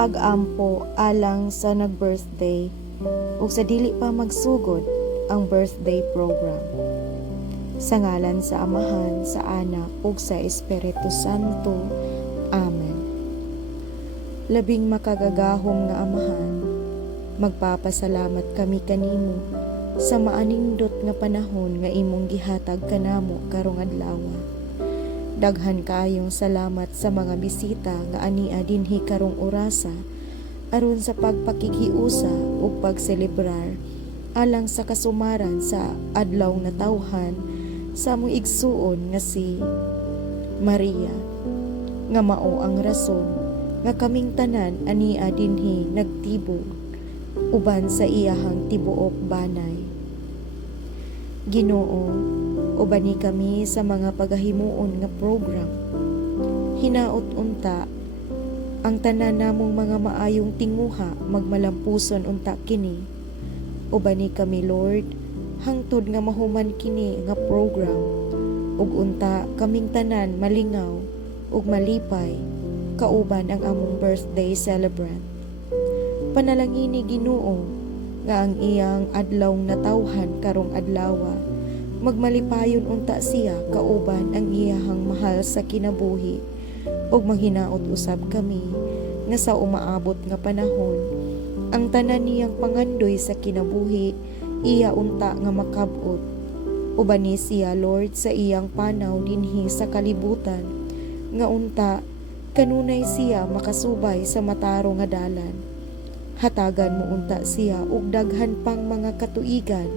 pag-ampo alang sa nag-birthday ug sa dili pa magsugod ang birthday program. Sa ngalan sa Amahan, sa Anak ug sa Espiritu Santo. Amen. Labing makagagahom nga Amahan, magpapasalamat kami kanimo sa maanindot nga panahon nga imong gihatag kanamo karong adlaw. Daghan kaayong salamat sa mga bisita nga ania dinhi karong orasa aron sa pagpakikiusa ug pagselebrar alang sa kasumaran sa adlaw na tawhan sa among igsuon nga si Maria, nga mao ang rason nga kaming tanan ania dinhi nagtibok uban sa iyahang tibuok banay. Ginoo, ubani kami sa mga pagahimuon nga program. Hinaot unta ang tanan namong mga maayong tinguha magmalampuson unta kini. Ubani kami Lord, hangtod nga mahuman kini nga program ug unta kaming tanan malingaw ug malipay kauban ang among birthday celebrant. Panalangini Ginoo nga ang iyang adlaw na tawhan karong adlawa magmalipayon unta siya kauban ang iyahang mahal sa kinabuhi ug maghinaot usab kami nga sa umaabot nga panahon ang tanan niyang pangandoy sa kinabuhi iya unta nga makab-ot ubani siya Lord sa iyang panaw dinhi sa kalibutan nga unta kanunay siya makasubay sa mataro nga dalan. Hatagan mo unta siya ug daghan pang mga katuigan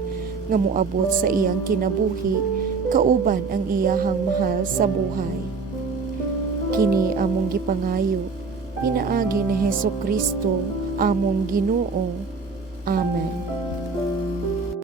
nga moabot sa iyang kinabuhi kauban ang iyahang mahal sa buhay. Kini among gipangayo pinaagi ni Hesukristo among Ginoo. Amen.